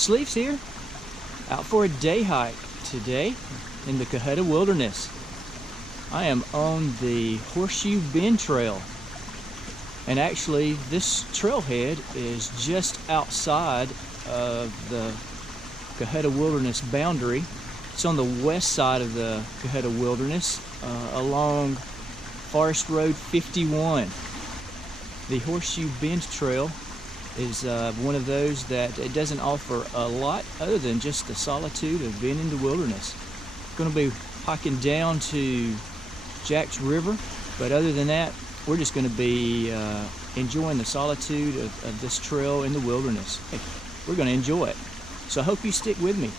Sleeves here, out for a day hike today in the Cohutta Wilderness. I am on the Horseshoe Bend Trail, and actually this trailhead is just outside of the Cohutta Wilderness boundary. It's on the west side of the Cohutta Wilderness along Forest Road 51. The Horseshoe Bend Trail is one of those that it doesn't offer a lot other than just the solitude of being in the wilderness. Going to be hiking down to Jack's River, but other than that, we're just going to be enjoying the solitude of this trail in the wilderness. We're going to enjoy it, so I hope you stick with me.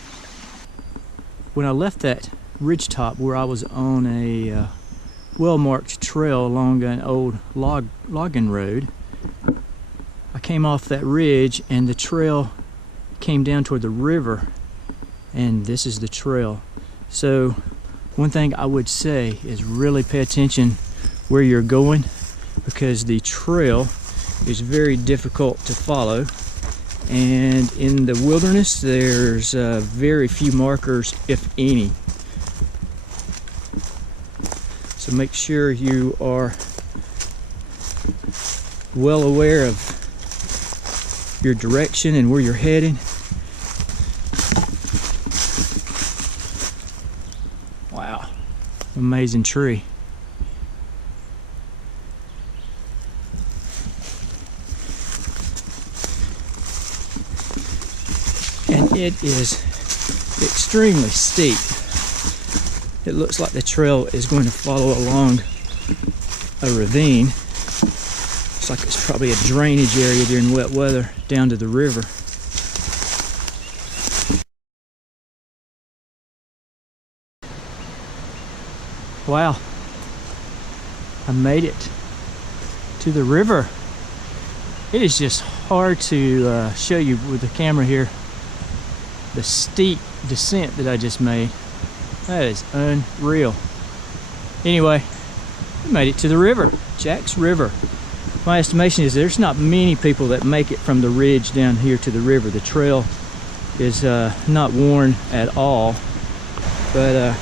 When I left that ridgetop where I was on a well-marked trail along an old logging road, I came off that ridge and the trail came down toward the river, and this is the trail. So one thing I would say is really pay attention where you're going, because the trail is very difficult to follow, and in the wilderness there's very few markers, if any. So make sure you are well aware of your direction and where you're heading. Wow, amazing tree. And it is extremely steep. It looks like the trail is going to follow along a ravine. Looks like it's probably a drainage area during wet weather down to the river. Wow, I made it to the river. It is just hard to show you with the camera here the steep descent that I just made. That is unreal. Anyway, we made it to the river, Jack's River. My estimation is there's not many people that make it from the ridge down here to the river. The trail is not worn at all, but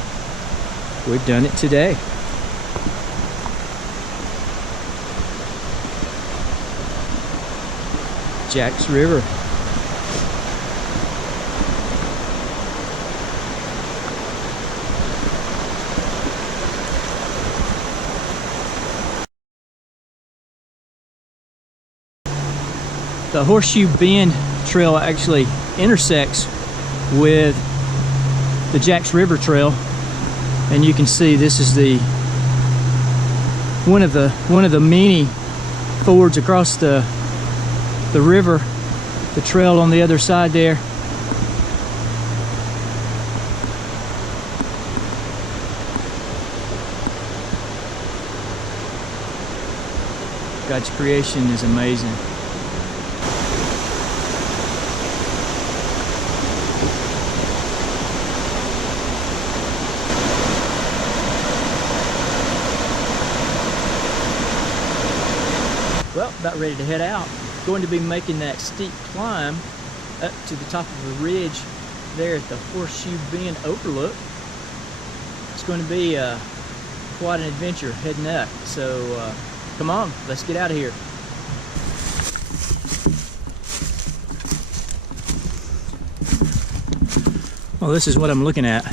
we've done it today. Jack's River. The Horseshoe Bend Trail actually intersects with the Jack's River Trail, and you can see this is the one of the many fords across the river. The trail on the other side there. God's creation is amazing. Well, about ready to head out. Going to be making that steep climb up to the top of the ridge there at the Horseshoe Bend overlook. It's going to be quite an adventure heading up. So come on, let's get out of here. Well, this is what I'm looking at.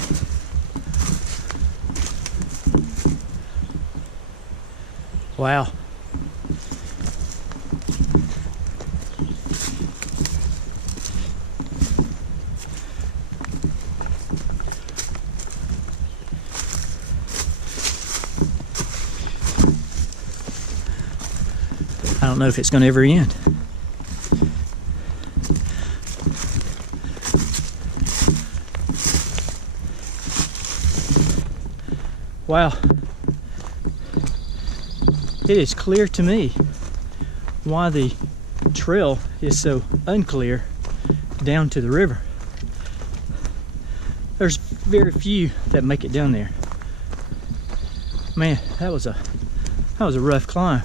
Wow. I don't know if it's going to ever end. Wow. It is clear to me why the trail is so unclear down to the river. There's very few that make it down there. Man, that was a rough climb.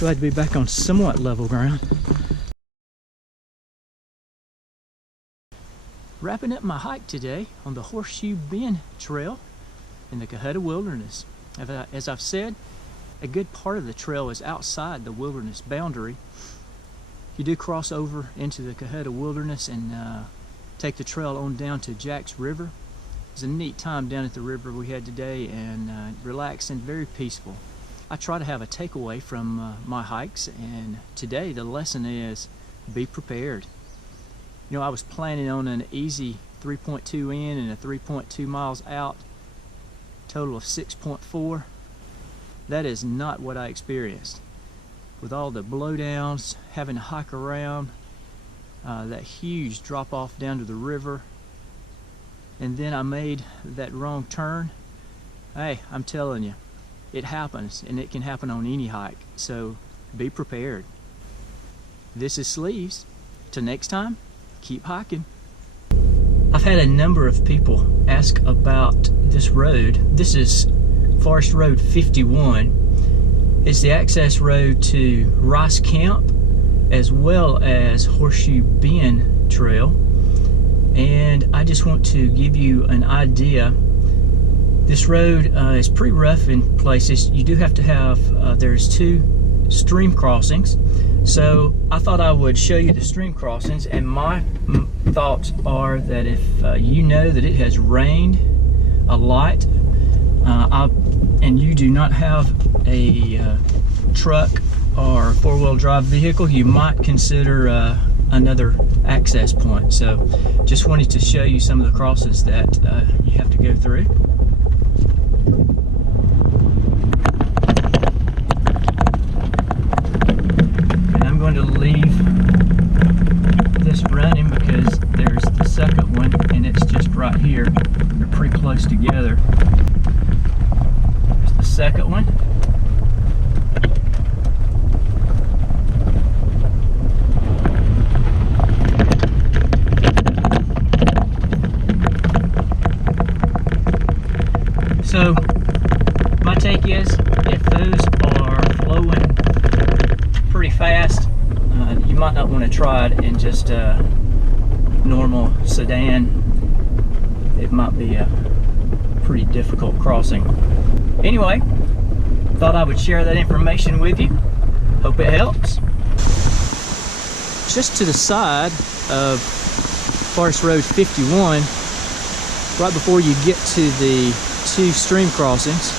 Glad to be back on somewhat level ground. Wrapping up my hike today on the Horseshoe Bend Trail in the Cohutta Wilderness. As I've said, a good part of the trail is outside the wilderness boundary. You do cross over into the Cohutta Wilderness and take the trail on down to Jack's River. It was a neat time down at the river we had today, and relaxed and very peaceful. I try to have a takeaway from my hikes, and today the lesson is be prepared. You know, I was planning on an easy 3.2 in and a 3.2 miles out, total of 6.4. That is not what I experienced. With all the blowdowns, having to hike around, that huge drop off down to the river, and then I made that wrong turn. Hey, I'm telling you, it happens, and it can happen on any hike, so be prepared. This is Sleeves. Till next time, keep hiking. I've had a number of people ask about this road. This is Forest Road 51. It's the access road to Rice Camp as well as Horseshoe Bend Trail. And I just want to give you an idea. This road is pretty rough in places. You do have to have, there's 2 stream crossings. So I thought I would show you the stream crossings, and my thoughts are that if you know that it has rained a lot and you do not have a truck or 4-wheel drive vehicle, you might consider another access point. So just wanted to show you some of the crossings that you have to go through. Going to leave this running because there's the second one, and it's just right here. They're pretty close together. There's the second one. So my take is, if those are flowing pretty fast, you might not want to try it in just a normal sedan. It might be a pretty difficult crossing. Anyway, thought I would share that information with you. Hope it helps. Just to the side of Forest Road 51, right before you get to the 2 stream crossings,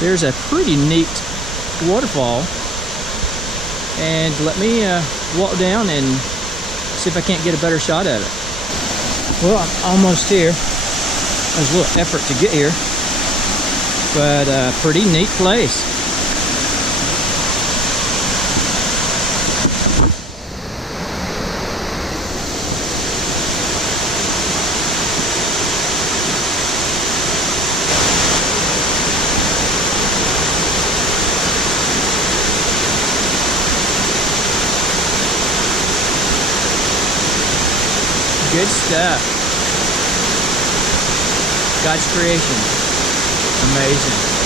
there's a pretty neat waterfall. And let me walk down and see if I can't get a better shot at it. Well, I'm almost here. There's a little effort to get here, but a pretty neat place. Good stuff. God's creation. Amazing.